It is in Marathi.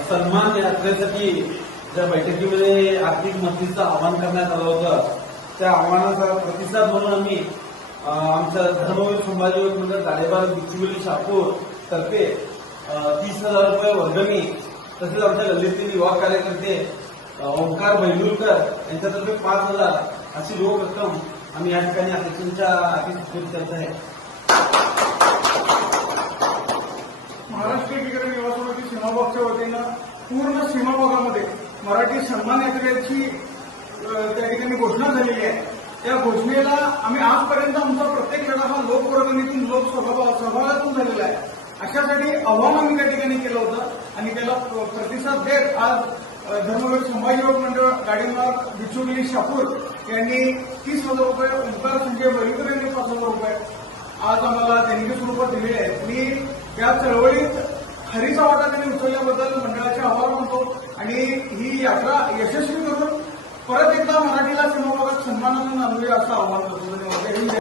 सन्मान यात्रेसाठी ज्या बैठकीमध्ये आर्थिक मदतीचं आवाहन करण्यात आलं होतं त्या आव्हानाचा प्रतिसाद म्हणून आम्ही आमच्या धर्मवीर संभाजी युवक मंडळ दाडेबार बिचुगली शापूर तर्फे तीस हजार रुपये वर्गणी तसेच आमच्या गल्लीतील युवा कार्यकर्ते ओंकार बैलूरकर यांच्यातर्फे पाच हजार अशी रोख रक्कम आम्ही या ठिकाणी अध्यक्षांच्या हाती करत आहे. पूर्ण सीमा भागामध्ये मराठी सन्मान यात्रेची त्या ठिकाणी घोषणा झालेली आहे. त्या घोषणेला आम्ही आजपर्यंत आमचा प्रत्येक लढा हा लोकवर्गणीतून लोकसभा सहभागातून झालेला आहे. अशासाठी आव्हान आम्ही त्या ठिकाणी केलं होतं आणि त्याला प्रतिसाद देत आज धर्मवीर संभाजी मंडळ गाडीमार बिचुली शापूर यांनी तीस हजार रुपये ओंकार संजय वैकर यांनी पाच हजार रुपये आज आम्हाला देणगी स्वरूपात दिले आहे. मी या चळवळीत खरीचा वाटा त्यांनी उचलल्याबद्दल मंडळ ही यात्रा यशस्वी करून परत एकदा मराठीला सीमाभागात सन्मानानं आणूया असं आव्हान करतो. धन्यवाद.